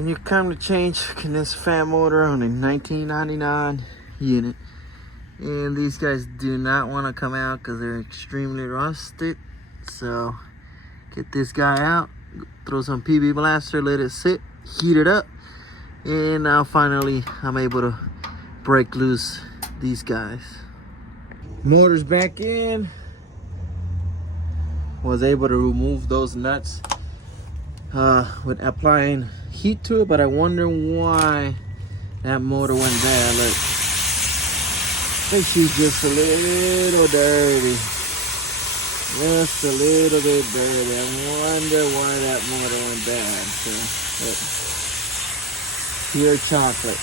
when you come to change this fan motor on a 1999 unit, and these guys do not want to come out because they're extremely rusted, so get this guy out, throw some PB Blaster, let it sit, heat it up, and now finally I'm able to break loose these guys. Motor's back in. Was able to remove those nuts with applying heat to it, but I wonder why that motor went bad. Look, I think she's just a little dirty, just a little bit dirty. I wonder why that motor went bad. So, look, pure chocolate.